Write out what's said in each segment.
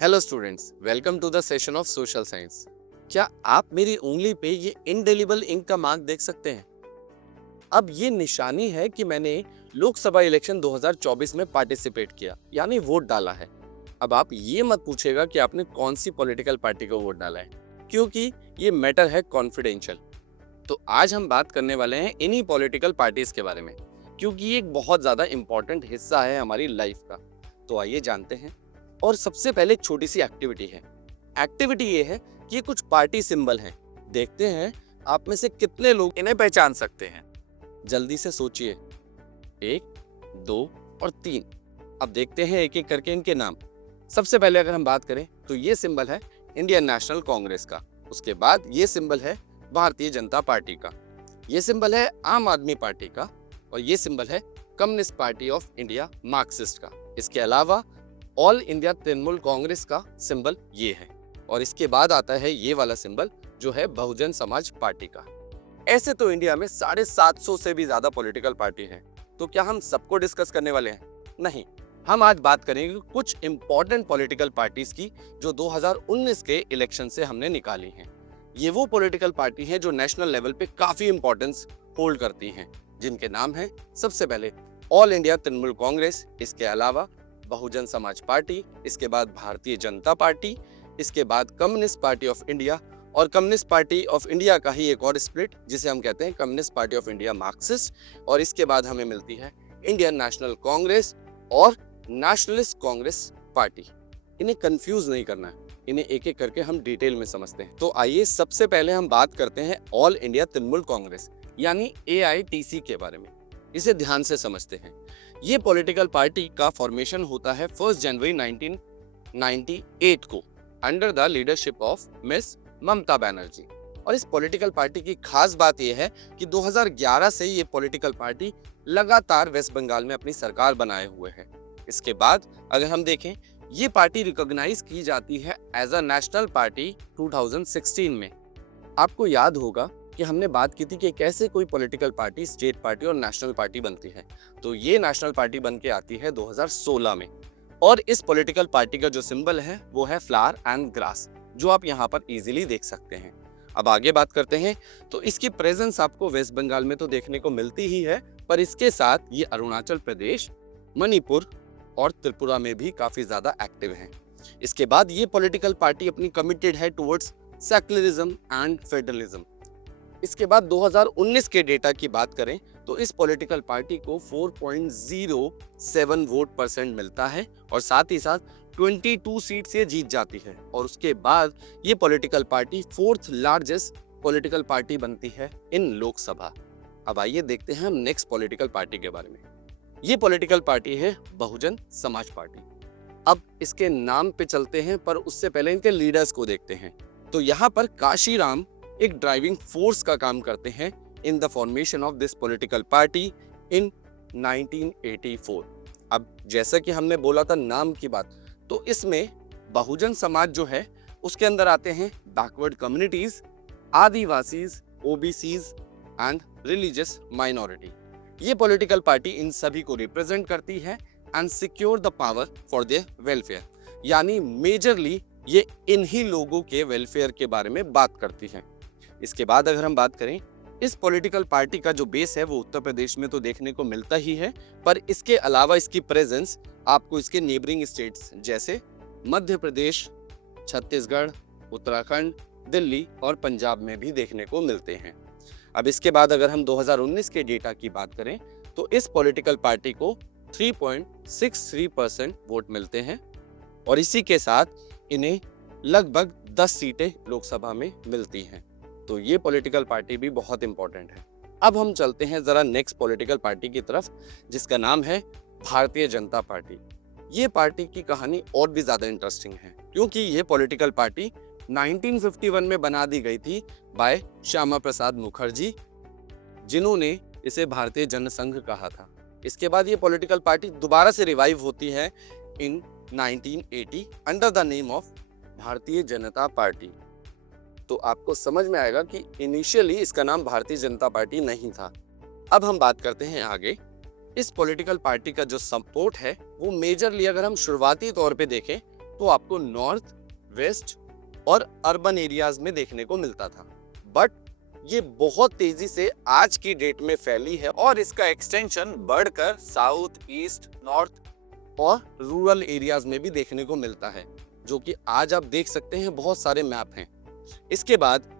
Hello students, welcome to the session of social science. क्या आप मेरी उंगली पे ये इंडेलिबल इंक का मार्क देख सकते हैं? अब ये निशानी है कि मैंने लोकसभा इलेक्शन 2024 में पार्टिसिपेट किया, यानी वोट डाला है। अब आप ये मत पूछेगा कि आपने कौन सी पॉलिटिकल पार्टी को वोट डाला है, क्योंकि ये मैटर है कॉन्फिडेंशियल। तो आज हम बात करने वाले हैं इन्हीं पॉलिटिकल पार्टीज के बारे में, क्योंकि ये एक बहुत ज्यादा इंपॉर्टेंट हिस्सा है हमारी लाइफ का। तो आइए जानते हैं। और सबसे पहले एक छोटी सी एक्टिविटी है। एक्टिविटी ये है कि ये कुछ पार्टी सिंबल हैं। देखते हैं आप में से कितने लोग इन्हें पहचान सकते हैं। जल्दी से सोचिए। 1, 2 और 3। अब देखते हैं एक एक करके इनके नाम। सबसे पहले अगर हम बात करें तो ये सिंबल है इंडियन नेशनल कांग्रेस का। उसके बाद ये सिंबल है भारतीय जनता पार्टी का। ये सिंबल है आम आदमी पार्टी का। और ये सिंबल है communist party of India Marxist का। इसके अलावा ऑल इंडिया तृणमूल कांग्रेस का सिंबल ये है। और इसके बाद आता है ये वाला सिंबल जो है बहुजन समाज पार्टी का। ऐसे तो इंडिया में 750 से भी ज्यादा पॉलिटिकल पार्टी हैं। तो क्या हम सबको डिस्कस करने वाले हैं? नहीं, हम आज बात करेंगे कुछ इंपॉर्टेंट पॉलिटिकल पार्टीज की जो 2019 के इलेक्शन से हमने निकाली हैं। ये वो पॉलिटिकल पार्टी हैं जो नेशनल लेवल पे काफी इंपॉर्टेंस होल्ड करती हैं, जिनके नाम है सबसे पहले ऑल इंडिया तृणमूल कांग्रेस, इसके अलावा बहुजन समाज पार्टी, इसके बाद भारतीय जनता पार्टी, इसके बाद कम्युनिस्ट पार्टी ऑफ इंडिया, और कम्युनिस्ट पार्टी ऑफ इंडिया का ही एक और स्प्लिट जिसे हम कहते हैं communist party of India Marxist. और इसके बाद हमें मिलती है इंडियन नेशनल कांग्रेस और नेशनलिस्ट कांग्रेस पार्टी। इन्हें कंफ्यूज नहीं करना है, इन्हें एक एक करके हम डिटेल में समझते हैं। तो आइए सबसे पहले हम बात करते हैं ऑल इंडिया तृणमूल कांग्रेस यानी AITC के बारे में। इसे ध्यान से समझते हैं। ये पॉलिटिकल पार्टी का फॉर्मेशन होता है 1 जनवरी 1998 को under the leadership of Miss Mamata Banerjee. और इस पॉलिटिकल पार्टी की खास बात यह है कि 2011 से ये पॉलिटिकल पार्टी लगातार वेस्ट बंगाल में अपनी सरकार बनाए हुए है। इसके बाद अगर हम देखें, ये पार्टी रिकॉग्नाइज की जाती है एज अ नेशनल पार्टी 2016 में। आपको याद होगा कि हमने बात की थी कि कैसे कोई पॉलिटिकल पार्टी स्टेट पार्टी और नेशनल पार्टी बनती है। तो ये नेशनल पार्टी बन के आती है 2016 में। और इस पॉलिटिकल पार्टी का जो सिंबल है वो है फ्लावर एंड ग्रास, जो आप यहाँ पर इजीली देख सकते हैं। अब आगे बात करते हैं तो इसकी प्रेजेंस आपको वेस्ट बंगाल में तो देखने को मिलती ही है, पर इसके साथ ये अरुणाचल प्रदेश, मणिपुर और त्रिपुरा में भी काफी ज्यादा एक्टिव है। इसके बाद ये पॉलिटिकल पार्टी अपनी कमिटेड है टुवर्ड्स सेक्युलरिज्म एंड फेडरलिज्म। इसके बाद 2019 के डेटा की बात करें तो इस पॉलिटिकल पार्टी को 4.07 वोट % मिलता है और साथ ही साथ 22 सीट से जीत जाती है। और उसके बाद ये political party 4th largest political party बनती है इन लोकसभा। अब आइए देखते हैं हम नेक्स्ट पॉलिटिकल पार्टी के बारे में। ये पॉलिटिकल पार्टी है बहुजन समाज पार्टी। अब इसके नाम पे चलते हैं, पर उससे पहले इनके लीडर्स को देखते हैं। तो यहाँ पर काशीराम एक ड्राइविंग फोर्स का काम करते हैं in the formation of this political party इन 1984। अब जैसा कि हमने बोला था नाम की बात, तो इसमें बहुजन समाज जो है उसके अंदर आते हैं backward communities, Adivasis, OBCs and religious minority. ये पॉलिटिकल पार्टी इन सभी को रिप्रेजेंट करती है and secure the power for their welfare, यानी मेजरली ये इन्हीं लोगों के वेलफेयर के बारे में बात करती है। इसके बाद अगर हम बात करें, इस पॉलिटिकल पार्टी का जो बेस है वो उत्तर प्रदेश में तो देखने को मिलता ही है, पर इसके अलावा इसकी प्रेजेंस आपको इसके नेबरिंग स्टेट्स जैसे मध्य प्रदेश, छत्तीसगढ़, उत्तराखंड, दिल्ली और पंजाब में भी देखने को मिलते हैं। अब इसके बाद अगर हम 2019 के डेटा की बात करें तो इस पॉलिटिकल पार्टी को 3.63% वोट मिलते हैं और इसी के साथ इन्हें लगभग 10 सीटें लोकसभा में मिलती हैं। तो ये पॉलिटिकल पार्टी भी बहुत इंपॉर्टेंट है। अब हम चलते हैं जरा नेक्स्ट पॉलिटिकल पार्टी की तरफ, जिसका नाम है भारतीय जनता पार्टी। ये पार्टी की कहानी और भी ज्यादा इंटरेस्टिंग है, क्योंकि ये पॉलिटिकल पार्टी 1951 में बना दी गई थी बाय श्यामा प्रसाद मुखर्जी, जिन्होंने इसे भारतीय जनसंघ कहा था। इसके बाद ये पॉलिटिकल पार्टी दोबारा से रिवाइव होती है इन 1980 under the name of Bharatiya Janata party. तो आपको समझ में आएगा कि इनिशियली इसका नाम भारतीय जनता पार्टी नहीं था। अब हम बात करते हैं आगे। इस पॉलिटिकल पार्टी का जो सपोर्ट है वो मेजरली अगर हम शुरुआती तौर पे देखें तो आपको नॉर्थ, वेस्ट और अर्बन एरियाज में देखने को मिलता था, बट ये बहुत तेजी से आज की डेट में फैली है और इसका एक्सटेंशन बढ़कर साउथ, ईस्ट, नॉर्थ और रूरल एरियाज में भी देखने को मिलता है, जो कि आज आप देख सकते हैं बहुत सारे मैप हैं। इसके बाद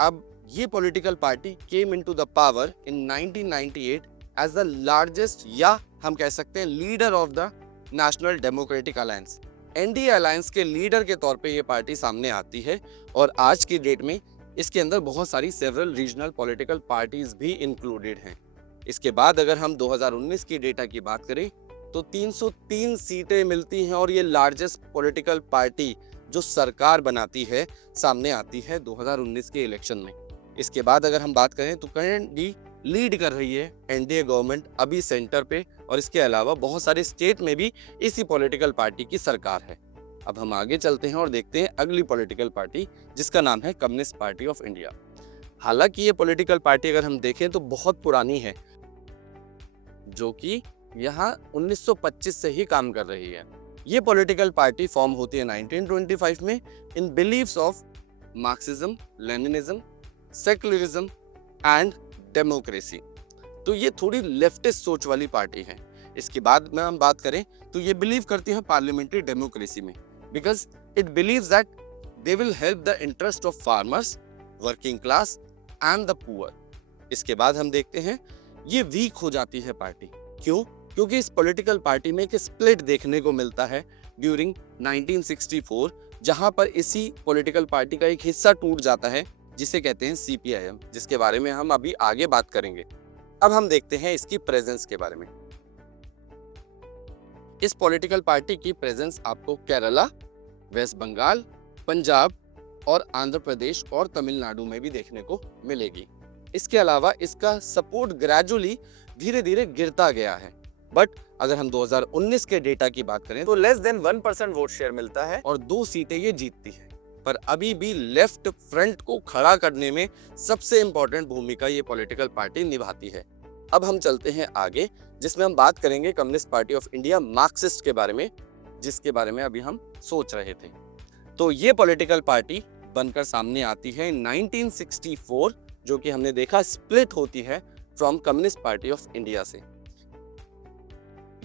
अब ये political party came into the power in 1998 as the largest, या हम कह सकते हैं leader of the national democratic alliance. NDA alliance के लीडर के तौर पे ये पार्टी सामने आती है और आज की डेट में इसके अंदर बहुत सारी सेवरल रीजनल पॉलिटिकल पार्टीज भी इंक्लूडेड हैं। इसके बाद अगर हम 2019 की डेटा की बात करें तो 303 सीटें मिलती हैं और ये लार्जेस्ट पॉलिटिकल पार्टी जो सरकार बनाती है सामने आती है 2019 के इलेक्शन में। इसके बाद अगर हम बात करें तो करंटली लीड कर रही है एनडीए गवर्नमेंट अभी सेंटर पे, और इसके अलावा बहुत सारे स्टेट में भी इसी पॉलिटिकल पार्टी की सरकार है। अब हम आगे चलते हैं और देखते हैं अगली पॉलिटिकल पार्टी जिसका नाम है कम्युनिस्ट पार्टी ऑफ इंडिया। हालांकि ये पॉलिटिकल पार्टी अगर हम देखें तो बहुत पुरानी है, जो कि यहाँ 1925 से ही काम कर रही है। ये पॉलिटिकल पार्टी फॉर्म होती है 1925 में in beliefs of Marxism, Leninism, secularism and democracy. तो ये थोड़ी लेफ्टिस्ट सोच वाली पार्टी है। इसके बाद में हम बात करें तो ये बिलीव करती है पार्लियामेंट्री डेमोक्रेसी में, because it believes that they will help the interest of farmers, working class and the poor. इसके बाद हम देखते हैं ये वीक हो जाती है पार्टी। क्यों? क्योंकि इस पॉलिटिकल पार्टी में एक स्प्लिट देखने को मिलता है ड्यूरिंग 1964, जहां पर इसी पॉलिटिकल पार्टी का एक हिस्सा टूट जाता है जिसे कहते हैं सीपीआईएम, जिसके बारे में हम अभी आगे बात करेंगे। अब हम देखते हैं इसकी प्रेजेंस के बारे में। इस पॉलिटिकल पार्टी की प्रेजेंस आपको केरला, वेस्ट बंगाल, पंजाब और आंध्र प्रदेश और तमिलनाडु में भी देखने को मिलेगी। इसके अलावा इसका सपोर्ट ग्रेजुअली धीरे धीरे गिरता गया है, बट अगर हम 2019 के डेटा की बात करें तो लेस देन 1% वोट शेयर मिलता है और 2 सीटें ये जीतती है। पर अभी भी लेफ्ट फ्रंट को खड़ा करने में सबसे इंपॉर्टेंट भूमिका ये पॉलिटिकल पार्टी निभाती है। अब हम चलते हैं आगे, जिसमें हम बात करेंगे communist party of India, Marxist के बारे में, जिसके बारे में अभी हम सोच रहे थे। तो ये पॉलिटिकल पार्टी बनकर सामने आती है 1964, जो कि हमने देखा स्प्लिट होती है from communist party of India से।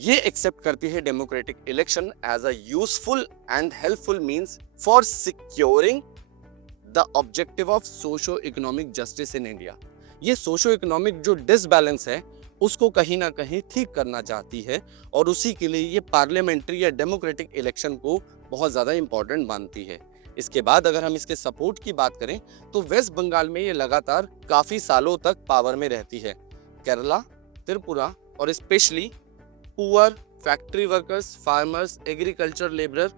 ये एक्सेप्ट करती है democratic election as a useful and helpful means for securing the objective of socio economic justice in India. ये सोशो इकोनॉमिक जो डिसबैलेंस है उसको कहीं ना कहीं ठीक करना चाहती है और उसी के लिए ये पार्लियामेंट्री या डेमोक्रेटिक इलेक्शन को बहुत ज़्यादा इंपॉर्टेंट मानती है। इसके बाद अगर हम इसके सपोर्ट की बात करें तो वेस्ट बंगाल में ये लगातार काफ़ी सालों तक पावर में रहती है। केरला, त्रिपुरा और specially poor, factory workers, farmers, agriculture labourer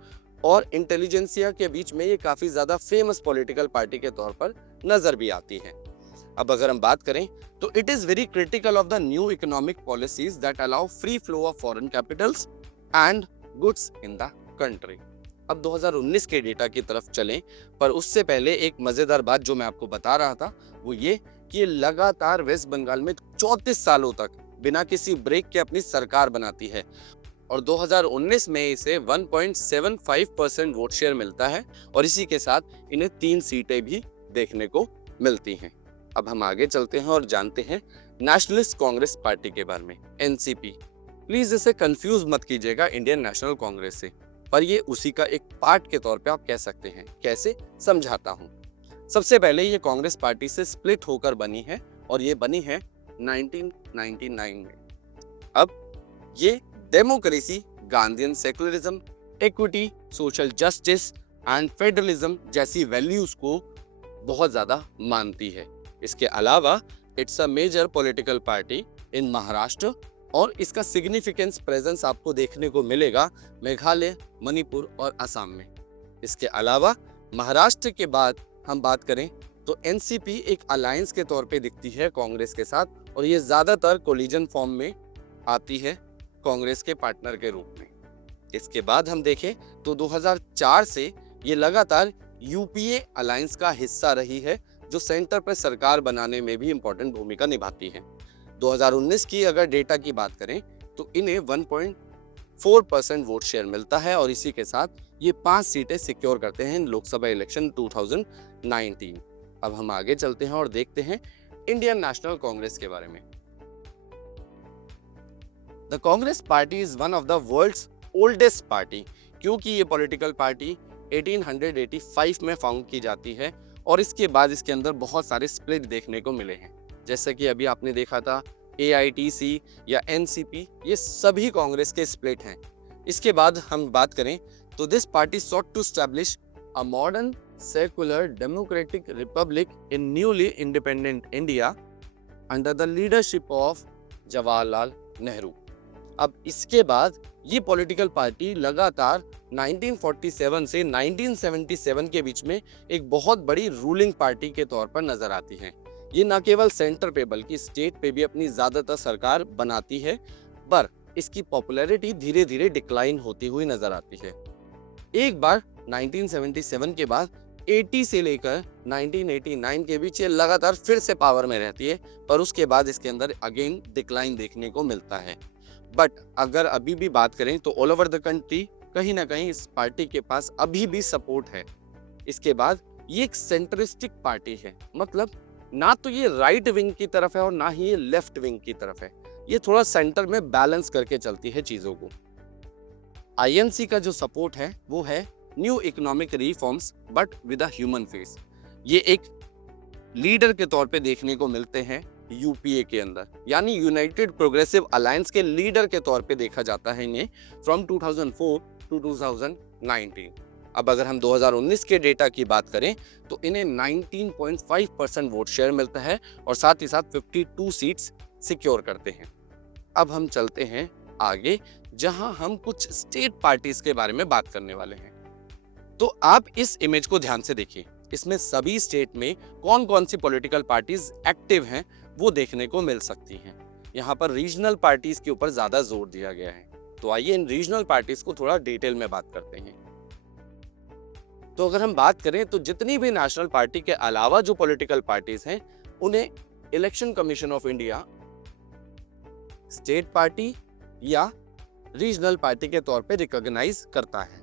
और इंटेलिजेंसिया के बीच में ये काफ़ी ज़्यादा फेमस पॉलिटिकल पार्टी के तौर पर नज़र भी आती है। अब अगर हम बात करें तो it is very critical of the new economic policies that allow free flow of foreign Capitals and goods in the country. अब 2019 के डेटा की तरफ चलें, पर उससे पहले एक मज़ेदार बात जो मैं आपको बता रहा था वो ये कि ये लगातार वेस्ट बंगाल में 34 सालों तक बिना किसी ब्रेक के अपनी सरकार बनाती है और 2019 में इसे 1.75% वोट शेयर मिलता है और इसी के साथ इन्हें 3 सीटें भी देखने को मिलती हैं। अब हम आगे चलते हैं और जानते हैं नेशनलिस्ट कांग्रेस पार्टी के बारे में, एनसीपी। प्लीज इसे कंफ्यूज मत कीजिएगा इंडियन नेशनल कांग्रेस से, पर ये उसी का एक पार्ट के तौर पे आप कह सकते हैं। कैसे, समझाता हूँ। सबसे पहले ये कांग्रेस पार्टी से स्प्लिट होकर बनी है और ये बनी है 1999 में। अब ये democracy, Gandhian secularism, equity, social justice and federalism जैसी वैल्यूज को बहुत ज़्यादा मानती है। इसके अलावा it's a major political party in Maharashtra और इसका सिग्निफिकेंस प्रेजेंस आपको देखने को मिलेगा मेघालय, मणिपुर और असम में। इसके अलावा महाराष्ट्र के बाद हम बात करें तो एनसीपी एक अलायंस के तौर पे दिखती है कांग्रेस के साथ और ये ज़्यादातर कोलिजन फॉर्म में आती है कांग्रेस के पार्टनर के रूप में। इसके बाद हम देखें तो 2004 से ये लगातार यूपीए अलायंस का हिस्सा रही है, जो सेंटर पर सरकार बनाने में भी इंपॉर्टेंट भूमिका निभाती है। 2019 की अगर डेटा की बात करें तो इन्हें 1.4% वोट शेयर मिलता है और इसी के साथ ये 5 सीटें सिक्योर करते हैं लोकसभा इलेक्शन 2019। अब हम आगे चलते हैं और देखते हैं इंडियन नेशनल कांग्रेस के बारे में। The Congress party is one of the world's oldest party, क्योंकि ये पॉलिटिकल पार्टी 1885 में फाउंड की जाती है और इसके बाद इसके अंदर बहुत सारे स्प्लिट देखने को मिले हैं। जैसे कि अभी आपने देखा था AITC या NCP, ये सभी कांग्रेस के स्प्लिट हैं। इसके बाद हम बात करें तो this party sought to establish a modern secular democratic republic in newly independent India under the leadership of Jawaharlal Nehru. अब इसके बाद ये पॉलिटिकल पार्टी लगातार 1947 से 1977 के बीच में एक बहुत बड़ी रूलिंग पार्टी के तौर पर नजर आती है। ये न केवल सेंटर पे बल्कि स्टेट पे भी अपनी ज्यादातर सरकार बनाती है, पर इसकी पॉपुलैरिटी धीरे धीरे डिक्लाइन होती हुई नजर आती है। एक बार 1977 के बाद 80 से लेकर 1989 के बीच ये लगातार फिर से पावर में रहती है, पर उसके बाद इसके अंदर अगेन डिक्लाइन देखने को मिलता है। बट अगर अभी भी बात करें तो ऑल ओवर द कंट्री कहीं ना कहीं इस पार्टी के पास अभी भी सपोर्ट है। इसके बाद ये एक सेंट्रिस्टिक पार्टी है, मतलब ना तो ये राइट विंग की तरफ है और ना ही ये लेफ्ट विंग की तरफ है। ये थोड़ा सेंटर में बैलेंस करके चलती है चीजों को। INC का जो सपोर्ट है वो है new economic reforms but with a human face. ये एक लीडर के तौर पे देखने को मिलते हैं यूपीए के अंदर, यानी यूनाइटेड प्रोग्रेसिव अलायंस के लीडर के तौर पे देखा जाता है इन्हें फ्रॉम 2004 टू 2019। अब अगर हम 2019 के डेटा की बात करें तो इन्हें 19.5% वोट शेयर मिलता है और साथ ही साथ 52 सीट्स सिक्योर करते हैं। अब हम चलते हैं आगे, जहां हम कुछ स्टेट पार्टीज के बारे में बात करने वाले हैं। तो आप इस इमेज को ध्यान से देखिए, इसमें सभी स्टेट में कौन कौन सी पॉलिटिकल पार्टीज एक्टिव हैं वो देखने को मिल सकती हैं। यहाँ पर रीजनल पार्टीज के ऊपर ज्यादा जोर दिया गया है, तो आइए इन रीजनल पार्टीज को थोड़ा डिटेल में बात करते हैं। तो अगर हम बात करें तो जितनी भी नेशनल पार्टी के अलावा जो पॉलिटिकल पार्टीज हैं उन्हें election commission of India state party या रीजनल पार्टी के तौर पे रिकॉग्नाइज करता है।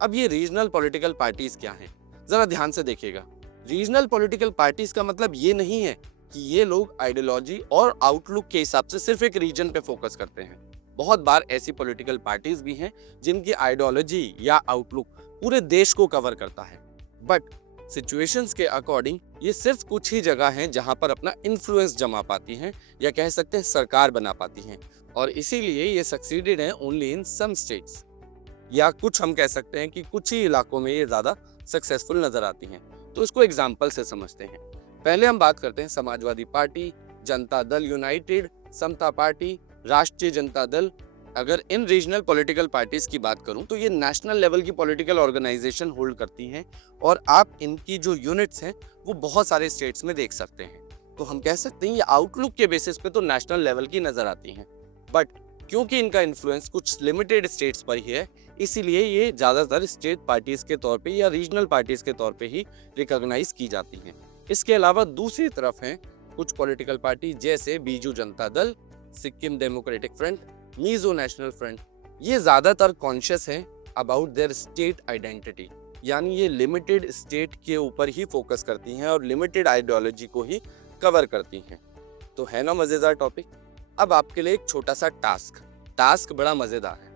अब ये रीजनल पॉलिटिकल पार्टीज क्या हैं, जरा ध्यान से देखिएगा। रीजनल पॉलिटिकल पार्टीज का मतलब ये नहीं है कि ये लोग आइडियोलॉजी और आउटलुक के हिसाब से सिर्फ एक रीजन पे फोकस करते हैं। बहुत बार ऐसी पॉलिटिकल पार्टीज भी हैं जिनकी आइडियोलॉजी या आउटलुक पूरे देश को कवर करता है, बट सिचुएशंस के अकॉर्डिंग ये सिर्फ कुछ ही जगह हैं जहां पर अपना इन्फ्लुएंस जमा पाती हैं या कह सकते हैं सरकार बना पाती हैं, और इसीलिए ये सक्सीडेड हैं ओनली इन सम स्टेट्स, या कुछ हम कह सकते हैं कि कुछ ही इलाकों में ये ज्यादा सक्सेसफुल नजर आती हैं। तो इसको एग्जाम्पल से समझते हैं। पहले हम बात करते हैं समाजवादी पार्टी, जनता दल यूनाइटेड, समता पार्टी, राष्ट्रीय जनता दल। अगर इन रीजनल पॉलिटिकल पार्टीज की बात करूं तो ये नेशनल लेवल की पॉलिटिकल ऑर्गेनाइजेशन होल्ड करती हैं और आप इनकी जो यूनिट्स हैं वो बहुत सारे स्टेट्स में देख सकते हैं। तो हम कह सकते हैं ये आउटलुक के बेसिस पे तो नेशनल लेवल की नजर आती हैं, बट क्योंकि इनका इन्फ्लुएंस कुछ लिमिटेड स्टेट्स पर ही है, इसीलिए ये ज़्यादातर स्टेट पार्टीज के तौर पे या रीजनल पार्टीज के तौर पे ही रिकॉग्नाइज की जाती हैं। इसके अलावा दूसरी तरफ हैं कुछ पॉलिटिकल पार्टी जैसे Biju Janata Dal, Sikkim democratic front, Mizo national front. ये ज़्यादातर कॉन्शियस हैं अबाउट देयर स्टेट आइडेंटिटी, यानी ये लिमिटेड स्टेट के ऊपर ही फोकस करती हैं और लिमिटेड आइडियोलॉजी को ही कवर करती हैं। तो है ना मज़ेदार टॉपिक। अब आपके लिए एक छोटा सा टास्क बड़ा मज़ेदार है।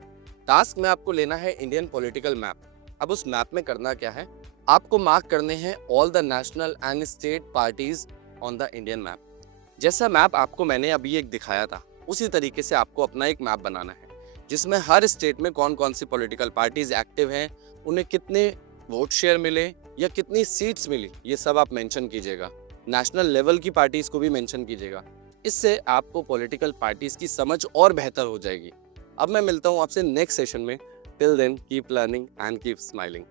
टास्क में आपको लेना है इंडियन पॉलिटिकल मैप। अब उस मैप में करना क्या है, आपको मार्क करने हैं all the national and state parties on the Indian map. जैसा मैप आपको मैंने अभी एक दिखाया था उसी तरीके से आपको अपना एक मैप बनाना है, जिसमें हर स्टेट में कौन कौन सी पॉलिटिकल पार्टीज एक्टिव हैं, उन्हें कितने वोट शेयर मिले या कितनी सीट्स मिली, ये सब आप मेंशन कीजिएगा। नेशनल लेवल की पार्टीज को भी मेंशन कीजिएगा। इससे आपको पॉलिटिकल पार्टीज की समझ और बेहतर हो जाएगी। अब मैं मिलता हूँ आपसे नेक्स्ट सेशन में। Till then keep learning and keep smiling.